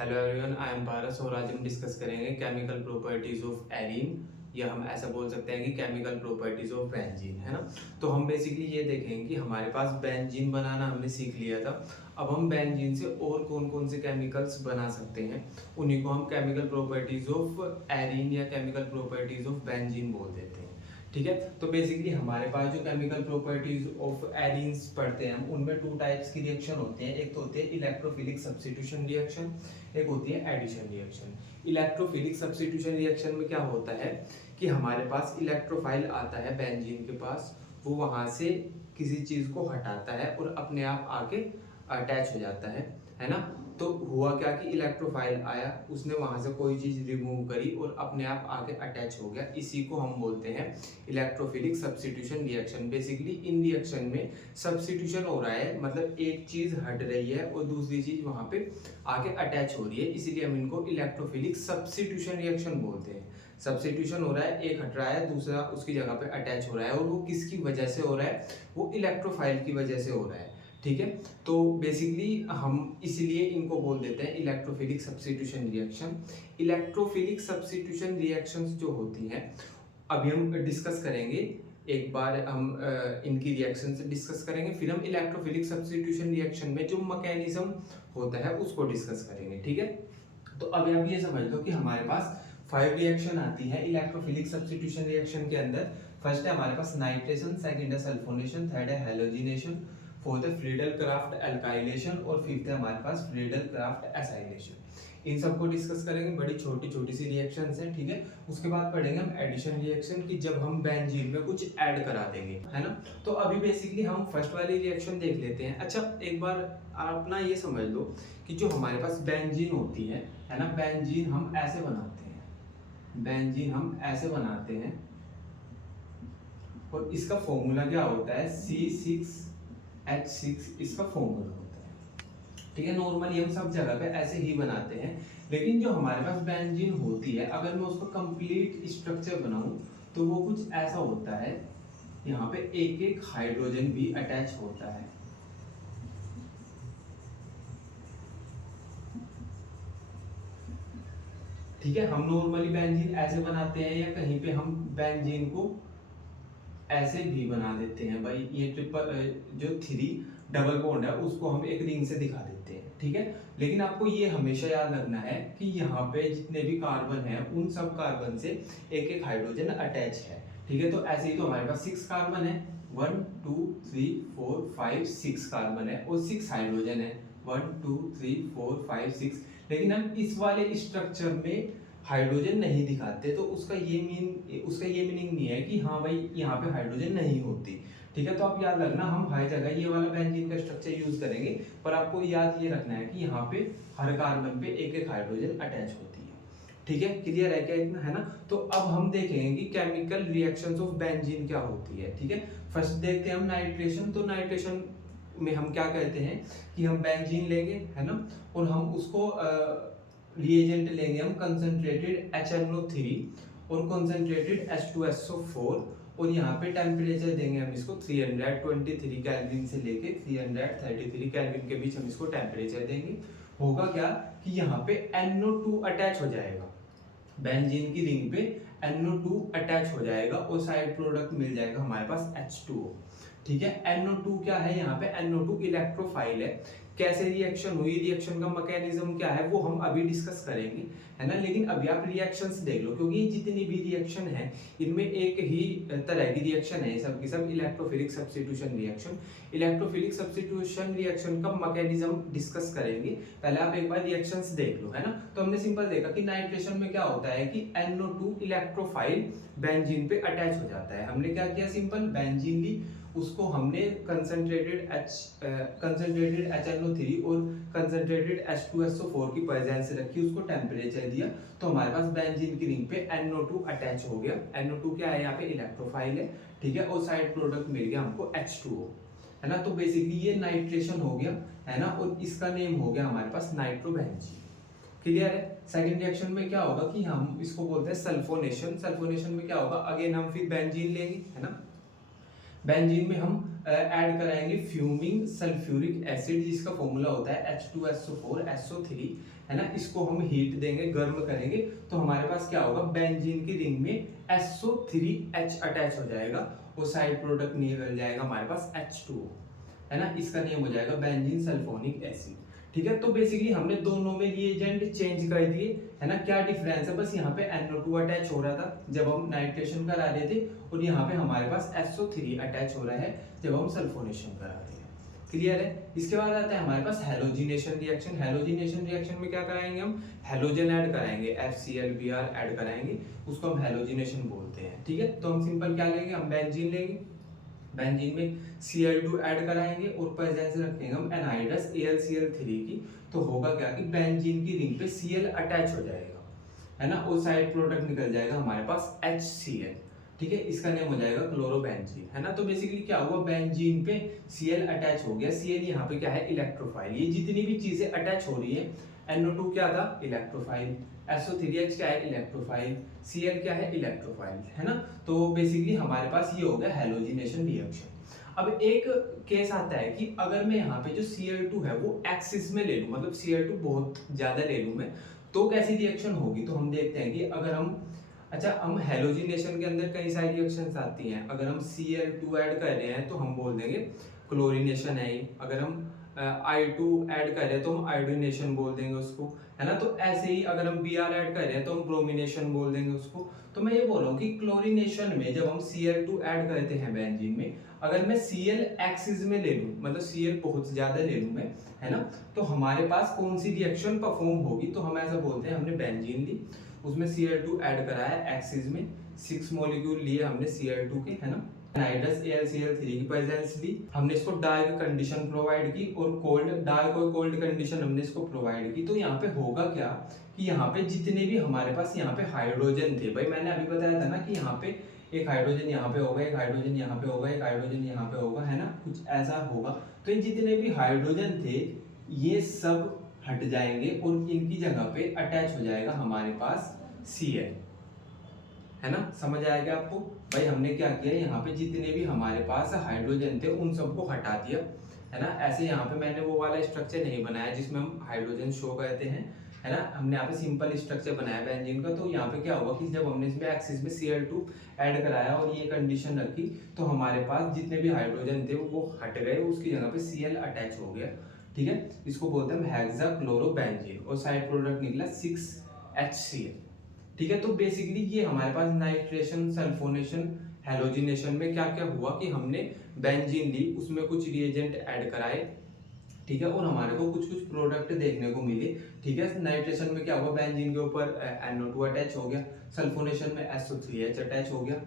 Hello everyone, I am पारस और आज हम डिस्कस करेंगे केमिकल प्रॉपर्टीज ऑफ एरीन, या हम ऐसा बोल सकते हैं कि केमिकल प्रॉपर्टीज ऑफ बेंजीन, है ना। तो हम बेसिकली ये देखेंगे कि हमारे पास बेंजीन बनाना हमने सीख लिया था। अब हम बेंजीन से और कौन कौन से केमिकल्स बना सकते हैं, उन्हीं को हम केमिकल प्रॉपर्टीज ऑफ एरीन या केमिकल प्रॉपर्टीज ऑफ बेंजीन बोल देते हैं। ठीक है, तो बेसिकली हमारे पास जो केमिकल प्रॉपर्टीज ऑफ एरीन्स पढ़ते हैं हम, उनमें टू टाइप्स की रिएक्शन होते हैं। एक तो होती है इलेक्ट्रोफिलिक सब्स्टिट्यूशन रिएक्शन, एक होती है addition reaction. Electrophilic substitution reaction में क्या होता है कि हमारे पास इलेक्ट्रोफाइल आता है बेंजीन के पास, वो वहां से किसी चीज को हटाता है और अपने आप आके अटैच हो जाता है ना। तो हुआ क्या कि इलेक्ट्रोफाइल आया, उसने वहां से कोई चीज रिमूव करी और अपने आप आके अटैच हो गया। इसी को हम बोलते हैं इलेक्ट्रोफिलिक सब्स्टिट्यूशन रिएक्शन। बेसिकली इन रिएक्शन में सब्स्टिट्यूशन हो रहा है, मतलब एक चीज हट रही है और दूसरी चीज वहां पे आके अटैच हो रही है, इसीलिए हम इनको इलेक्ट्रोफिलिक सब्स्टिट्यूशन रिएक्शन बोलते हैं। सब्स्टिट्यूशन हो रहा है, एक हट रहा है, दूसरा उसकी जगह पे अटैच हो रहा है, और वो किसकी वजह से हो रहा है? वो इलेक्ट्रोफाइल की वजह से हो रहा है। ठीक है, तो बेसिकली हम इसलिए इनको बोल देते हैं electrophilic substitution reaction. Electrophilic substitution reactions जो होती हैं, अभी हम डिस्कस करेंगे। एक बार हम इनकी रिएक्शन से डिस्कस करेंगे, फिर हम इलेक्ट्रोफिलिक सब्स्टिट्यूशन रिएक्शन में जो मैकेनिज्म होता है उसको डिस्कस करेंगे। ठीक है, तो अभी आप ये समझ लो कि हमारे पास 5 रिएक्शन आती है इलेक्ट्रोफिलिक सब्स्टिट्यूशन रिएक्शन के अंदर। फर्स्ट है हमारे पास नाइट्रेशन, सेकंड है सल्फोनेशन, थर्ड है हैलोजिनेशन, फोर्थ है फ्रीडल क्राफ्ट एल्काइलेशन और फिफ्थ है हमारे पास फ्रीडल क्राफ्ट एसाइलेशन। इन सबको डिस्कस करेंगे, बड़ी छोटी छोटी सी रिएक्शंस हैं। ठीक है, उसके बाद पढ़ेंगे हम एडिशन रिएक्शन की, जब हम बेंजीन में कुछ ऐड करा देंगे, है ना। तो अभी बेसिकली हम फर्स्ट वाली रिएक्शन देख लेते हैं। अच्छा, एक बार आप ना ये समझ लो कि जो हमारे पास बेंजीन होती है ना, बेंजीन हम ऐसे बनाते हैं, बेंजीन हम ऐसे बनाते हैं, और इसका फॉर्मूला क्या होता है? C6H6 इसका फॉर्मूला होता है। ठीक है, नॉर्मली हम सब जगह पे ऐसे ही बनाते हैं, लेकिन जो हमारे पास बेंजीन होती है, अगर मैं उसका कंप्लीट स्ट्रक्चर बनाऊं तो वो कुछ ऐसा होता है। यहाँ पे एक एक हाइड्रोजन भी अटैच होता है। ठीक है, हम नॉर्मली बेंजीन ऐसे बनाते हैं, या कहीं पे हम बेंजीन को ऐसे भी बना देते हैं। भाई ये ट्रिपल जो 3 डबल बॉन्ड है उसको हम एक रिंग से दिखा देते हैं। ठीक है, लेकिन आपको ये हमेशा याद रखना है कि यहाँ पे जितने भी कार्बन है उन सब कार्बन से एक एक हाइड्रोजन अटैच है। ठीक है, तो ऐसे ही तो हमारे पास 6 कार्बन है, 1 2 3 4 5 6 कार्बन है और 6 हाइड्रोजन है, 1 2 3 4 5 6। लेकिन हम इस वाले स्ट्रक्चर में हाइड्रोजन नहीं दिखाते, तो उसका ये मीनिंग नहीं है कि हाँ भाई यहाँ पे हाइड्रोजन नहीं होती। ठीक है, तो आप याद रखना, हम हर जगह ये वाला बेंजीन का स्ट्रक्चर यूज करेंगे, पर आपको याद ये रखना है कि यहाँ पे हर कार्बन पे एक एक हाइड्रोजन अटैच होती है। ठीक है, क्लियर है क्या इतना, है ना। तो अब हम देखेंगे कि केमिकल रिएक्शंस ऑफ बेंजीन क्या होती है। ठीक है, फर्स्ट देखते हैं हम नाइट्रेशन। तो नाइट्रेशन में हम क्या कहते हैं कि हम बेंजीन लेंगे, है ना, और हम उसको रिएजेंट लेंगे हम कंसंट्रेटेड HNO3 और कंसंट्रेटेड H2SO4, और यहाँ पे टेम्परेचर देंगे हम इसको 323 केल्विन से लेके 333 केल्विन के बीच हम इसको टेम्परेचर देंगे। होगा क्या कि यहाँ पे NO2 अटैच हो जाएगा, बेंजीन की रिंग पे NO2 अटैच हो जाएगा और साइड प्रोडक्ट मिल जाएगा हमारे पास H2O। ठीक है, NO2 क्या है? यहाँ पे NO2 इलेक्ट्रोफाइल है। कैसे रिएक्शन हुई, रिएक्शन का मैकेनिज्म क्या है, वो हम अभी डिस्कस करेंगे, है ना। लेकिन अभी आप रिएक्शंस देख लो, क्योंकि जितनी भी रिएक्शन है इनमें एक ही तरह की रिएक्शन है, सब की सब electrophilic substitution reaction. Electrophilic substitution reaction का मैकेनिज्म डिस्कस करेंगे, पहले आप एक बार रिएक्शंस देख लो, है ना। तो हमने सिंपल देखा कि नाइट्रेशन में क्या होता है कि NO2 इलेक्ट्रोफाइल बेंजीन पे अटैच हो जाता है। हमने क्या किया? सिंपल बेंजीन ली, उसको हमने कंसंट्रेटेड HNO3 और कंसंट्रेटेड H2SO4 की प्रेजेंस से रखी, उसको टेम्परेचर दिया, तो हमारे पास बेंजीन की रिंग पे NO2 अटैच हो गया। NO2 क्या है? यहाँ पे इलेक्ट्रोफाइल है। ठीक है, और साइड प्रोडक्ट मिल गया हमको H2O, है ना। तो बेसिकली ये नाइट्रेशन हो गया, है ना, और इसका नेम हो गया हमारे पास नाइट्रोबेंजीन। क्लियर है। सेकंड रिएक्शन में क्या होगा कि हम इसको बोलते हैं सल्फोनेशन। सल्फोनेशन में क्या होगा? अगेन हम फिर बेंजीन लेंगे, है ना, बेंजीन में हम ऐड कराएंगे फ्यूमिंग सल्फ्यूरिक एसिड, जिसका फॉर्मूला होता है H2SO4SO3, है ना। इसको हम हीट देंगे, गर्म करेंगे, तो हमारे पास क्या होगा, बेंजीन की रिंग में SO3H अटैच हो जाएगा और साइड प्रोडक्ट निकल जाएगा हमारे पास H2O, है ना। इसका नेम हो जाएगा बेंजीन सल्फोनिक एसिड। ठीक है, तो बेसिकली हमने दोनों में रिएजेंट चेंज कर दिए, है ना। क्या डिफरेंस है, बस यहाँ पे NO2 अटैच हो रहा था जब हम नाइट्रेशन करा रहे थे, और यहाँ पे हमारे पास SO3 अटैच हो रहा है जब हम सल्फोनेशन करा रहे हैं। क्लियर है। इसके बाद आता है हमारे पास हैलोजिनेशन रिएक्शन। हैलोजिनेशन रिएक्शन में क्या कराएंगे हम, हैलोजन ऐड कराएंगे, FCl Br ऐड कराएंगे, उसको हम हैलोजिनेशन बोलते हैं। ठीक है, तो हम सिंपल क्या लेंगे, हम बेंजीन लेंगे, बेंजीन में Cl2 ऐड कराएंगे और प्रेजेंस रखेंगे हम एनहाइड्रस AlCl3 की, तो होगा क्या कि बेंजीन की रिंग पे Cl अटैच हो जाएगा, है ना, और साइड प्रोडक्ट निकल जाएगा हमारे पास HCl। ठीक है, इसका नेम हो जाएगा क्लोरोबेंजीन, है ना। तो बेसिकली क्या हुआ, बेंजीन पे Cl अटैच हो गया। Cl यहाँ पे क्या है, इलेक्ट्रोफाइल। ये जितनी भी चीजें अटैच हो रही है, NO2 क्या था, इलेक्ट्रोफाइल, SO3H क्या है, इलेक्ट्रोफाइल, Cl क्या है, इलेक्ट्रोफाइल, है ना। तो बेसिकली हमारे पास ये हो गया हैलोजिनेशन रिएक्शन। अब एक केस आता है कि अगर मैं यहाँ पे जो Cl2 है वो एक्सिस में ले लूं, मतलब Cl2 बहुत ज्यादा ले लूं मैं, तो कैसी रिएक्शन होगी। तो हम देखते हैं कि अगर हम, अच्छा, हम हैलोजिनेशन के अंदर कई सारी रिएक्शंस आती हैं। अगर हम Cl2 ऐड कर रहे हैं तो हम बोल देंगे क्लोरीनेशन है ये। अगर हम I2 ऐड कर रहे हैं तो हम आयोडीनेशन बोल देंगे उसको, है ना। तो ऐसे ही अगर हम Br ऐड कर रहे हैं तो हम ब्रोमिनेशन बोल देंगे उसको। तो मैं ये बोल रहा हूँ कि क्लोरीनेशन में जब हम Cl2 ऐड करते हैं बेंजीन में, अगर मैं Cl एक्सिस में ले लूँ, मतलब Cl बहुत ज्यादा ले लूँ मैं, है ना, तो हमारे पास कौन सी रिएक्शन परफॉर्म होगी। तो हम ऐसा बोलते हैं, हमने बेंजीन ली, उसमें Cl2 ऐड कराया एक्सिस में, 6 मॉलिक्यूल लिए हमने Cl2 के, है ना, एनहाइड्रस AlCl3 की प्रेजेंस ली, हमने इसको डार्क कंडीशन प्रोवाइड की और कोल्ड, डार्क और कोल्ड कंडीशन हमने इसको प्रोवाइड की। तो यहाँ पे होगा क्या कि यहाँ पे जितने भी हमारे पास यहाँ पे हाइड्रोजन थे, भाई मैंने अभी बताया था ना कि यहाँ पे एक हाइड्रोजन यहाँ पे होगा, एक हाइड्रोजन यहाँ पे होगा, एक हाइड्रोजन यहाँ पे होगा, है ना, कुछ ऐसा होगा। तो इन जितने भी हाइड्रोजन थे ये सब हट जाएंगे और इनकी जगह पे अटैच हो जाएगा हमारे पास Cl, है ना। समझ आएगा आपको। भाई हमने क्या किया, यहाँ पे जितने भी हमारे पास हाइड्रोजन थे उन सबको हटा दिया, है ना। ऐसे यहाँ पे मैंने वो वाला स्ट्रक्चर नहीं बनाया जिसमें हम हाइड्रोजन शो करते हैं, है ना। हमने यहाँ पे सिंपल स्ट्रक्चर बनाया बेंजीन का। तो यहाँ पे क्या होगा कि जब हमने इसमें एक्सिस में Cl2 ऐड कराया और ये कंडीशन रखी, तो हमारे पास जितने भी हाइड्रोजन थे वो हट गए, उसकी जगह पे Cl अटैच हो गया। ठीक है, इसको बोलते हैं हेक्साक्लोरोबेंजीन और साइड प्रोडक्ट निकला 6HCl। ठीक है, तो बेसिकली ये हमारे पास नाइट्रेशन, सल्फोनेशन, हैलोजिनेशन में क्या क्या हुआ कि हमने बेंजीन ली, उसमें कुछ रिएजेंट ऐड कराए, ठीक है, और हमारे को कुछ कुछ प्रोडक्ट देखने को मिले। ठीक है, नाइट्रेशन में क्या हुआ, बेंजीन के ऊपर NO2 अटैच हो गया, सल्फोनेशन में SO3H अटैच हो गया,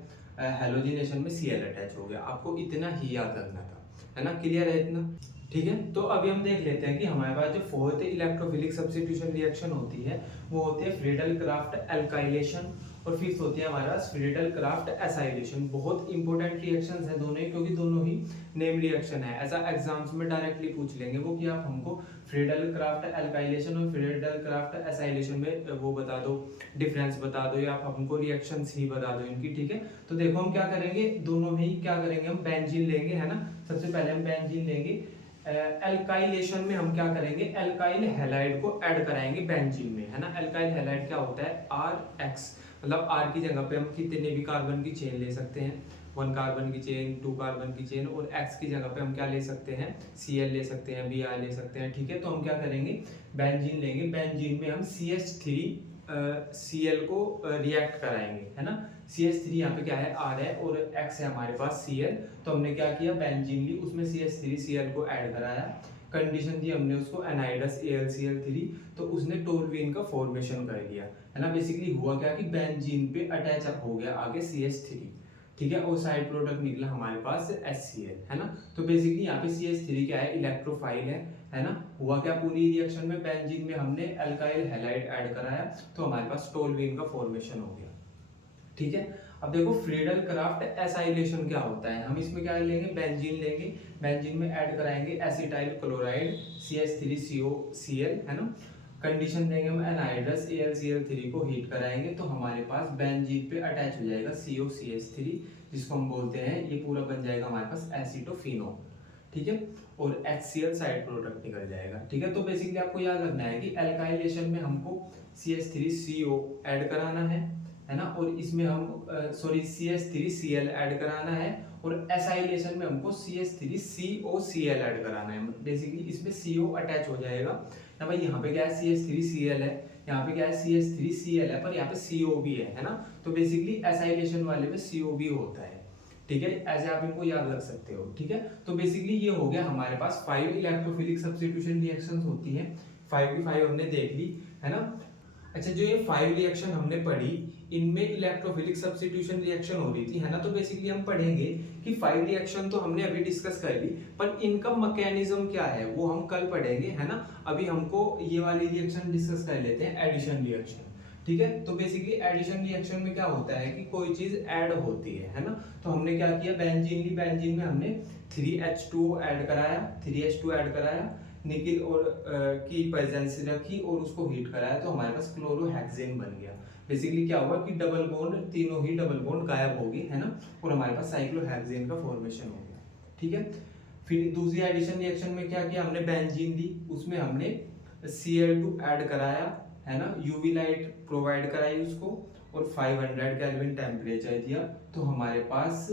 हैलोजिनेशन में Cl अटैच हो गया। आपको इतना ही याद रखना था, है ना। क्लियर है इतना। ठीक है, तो अभी हम देख लेते हैं कि हमारे पास जो फोर्थ इलेक्ट्रोफिलिक सब्स्टिट्यूशन रिएक्शन होती है वो होती है फ्रीडल क्राफ्ट एल्काइलेशन, और फिफ्थ होती है हमारे पास फ्रीडल क्राफ्ट एसाइलेशन। बहुत इंपॉर्टेंट रिएक्शंस हैं दोनों ही, क्योंकि दोनों ही नेम रिएक्शन है। ऐसा एग्जाम्स में डायरेक्टली पूछ लेंगे वो कि आप हमको फ्रीडल क्राफ्ट एल्काइलेशन और फ्रीडल क्राफ्ट एसाइलेशन में वो बता दो, डिफरेंस बता दो, या आप हमको रिएक्शंस ही बता दो इनकी। ठीक है, तो देखो हम क्या करेंगे, दोनों में ही क्या करेंगे, हम बेंजीन लेंगे, है ना। सबसे पहले हम बेंजीन लेंगे, एल्काइलेशन में हम क्या करेंगे, एल्काइल हैलाइड को ऐड कराएंगे बेंजीन में, है ना। एल्काइल हैलाइड क्या होता है, RX, मतलब R की जगह पे हम कितने भी कार्बन की चेन ले सकते हैं, 1 कार्बन की चेन, 2 कार्बन की चेन, और X की जगह पे हम क्या ले सकते हैं, Cl ले सकते हैं, Br ले सकते हैं। ठीक है, तो हम क्या करेंगे, बेंजीन लेंगे, बेंजीन में हम CH3 Cl को रिएक्ट कराएंगे, है ना। CH3 यहाँ पे क्या है, R है, और X है हमारे पास Cl। तो हमने क्या किया, बेंजीन ली, उसमें CH3 Cl को ऐड कराया, कंडीशन दी हमने उसको एनहाइड्रस AlCl3, तो उसने टोल्यूइन का फॉर्मेशन कर दिया, है ना। बेसिकली हुआ क्या कि बेंजीन पे अटैच हो गया आगे CH3, ठीक है, और साइड प्रोडक्ट निकला हमारे पास HCl, है ना। तो बेसिकली यहाँ पे CH3 क्या है, इलेक्ट्रोफाइल है ना। हुआ क्या, पूरी रिएक्शन में बेंजीन में हमने अल्काइल हैलाइड ऐड कराया, तो हमारे पास टोल्यूइन का फॉर्मेशन हो गया। ठीक है, अब देखो फ्रीडल क्राफ्ट एसाइलेशन क्या होता है। हम इसमें क्या लेंगे, बेंजीन लेंगे, बेंजीन में ऐड कराएंगे एसिटाइल क्लोराइड CH3COCl, है ना। कंडीशन देंगे हम एनहाइड्रस AlCl3 को हीट कराएंगे तो हमारे पास बेंजीन पे अटैच हो जाएगा COCH3, जिसको हम बोलते हैं, ये पूरा बन जाएगा हमारे पास एसीटोफिनोल, ठीक है, और HCl साइड प्रोडक्ट निकल जाएगा, ठीक है। तो बेसिकली आपको याद रखना है कि एल्काइलेशन में हमको CH3CO ऐड कराना है ना, और इसमें हम CH3Cl ऐड कराना है, और एसाइलेशन में हमको CH3COCl ऐड कराना है। बेसिकली इसमें CO अटैच हो जाएगा ना भाई, यहाँ पे क्या है CH3Cl है, यहाँ पे क्या है CH3Cl है, पर यहाँ पे CO भी है ना। तो बेसिकली एसाइलेशन वाले में CO भी होता है, ठीक है, ऐसे आप इनको याद रख सकते हो, ठीक है। तो बेसिकली ये हो गया हमारे पास 5 इलेक्ट्रोफिलिक सब्स्टिट्यूशन रिएक्शंस होती हैं, 5 की 5 हमने देख ली, है ना। अच्छा, जो ये 5 रिएक्शन हमने पढ़ी, इनमें इलेक्ट्रोफिलिक सब्स्टिट्यूशन रिएक्शन हो रही थी, है ना। तो बेसिकली हम पढ़ेंगे कि 5 रिएक्शन तो हमने अभी डिस्कस कर ली, पर इनका मैकेनिज्म क्या है वो हम कल पढ़ेंगे, है ना। अभी हमको ये वाली रिएक्शन डिस्कस कर लेते हैं, एडिशन रिएक्शन, ठीक है। तो बेसिकली एडिशन रिएक्शन में क्या होता है कि कोई चीज ऐड होती है ना। तो हमने क्या किया, बेंजीन ली, बेंजीन में हमने 3H2 ऐड कराया, 3H2 ऐड कराया, निकिल और की प्रेजेंस रखी और उसको हीट कराया, तो हमारे पास क्लोरोहेक्सेन बन गया। बेसिकली क्या हुआ कि डबल बॉन्ड, तीनों ही डबल बॉन्ड गायब होगी, है ना, और हमारे पास साइक्लोहेक्सेन का फॉर्मेशन हो गया, ठीक है। फिर दूसरी एडिशन रिएक्शन में क्या किया हमने, बेंजीन ली, उसमें हमने Cl2 ऐड कराया, है ना, यूवी लाइट प्रोवाइड कराई उसको, और 500 केल्विन टेम्परेचर दिया, तो हमारे पास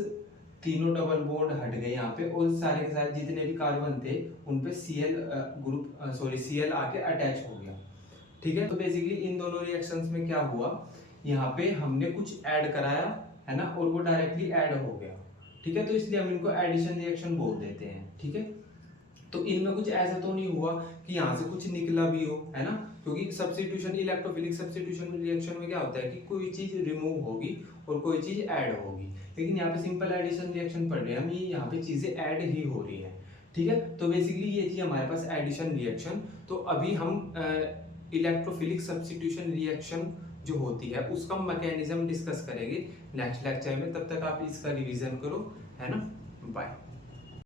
तीनों डबल बॉन्ड हट गए यहाँ पे, और सारे के सारे जितने भी कार्बन थे उन पे Cl आके अटैच हो गया, ठीक है। तो बेसिकली इन दोनों रिएक्शंस में क्या हुआ, यहाँ पे हमने कुछ ऐड कराया, है ना, और वो डायरेक्टली ऐड हो गया, ठीक है। तो इसलिए हम इनको एडिशन रिएक्शन बोल देते हैं, ठीक है। तो इनमें कुछ ऐसा तो नहीं हुआ कि यहाँ से कुछ निकला भी हो, है ना, क्योंकि सब्स्टिट्यूशन, इलेक्ट्रोफिलिक सब्स्टिट्यूशन रिएक्शन में क्या होता है कि कोई चीज रिमूव होगी और कोई चीज ऐड होगी, लेकिन यहाँ पे सिंपल एडिशन रिएक्शन पढ़ रहे हैं हम, ये यहाँ पे चीजें ऐड ही हो रही हैं, ठीक है। तो बेसिकली ये थी हमारे पास एडिशन रिएक्शन। तो अभी हम इलेक्ट्रोफिलिक सब्स्टिट्यूशन रिएक्शन जो होती है उसका मैकेनिज्म डिस्कस करेंगे नेक्स्ट लेक्चर में। तब तक आप इसका रिवीजन करो, है ना। बाय।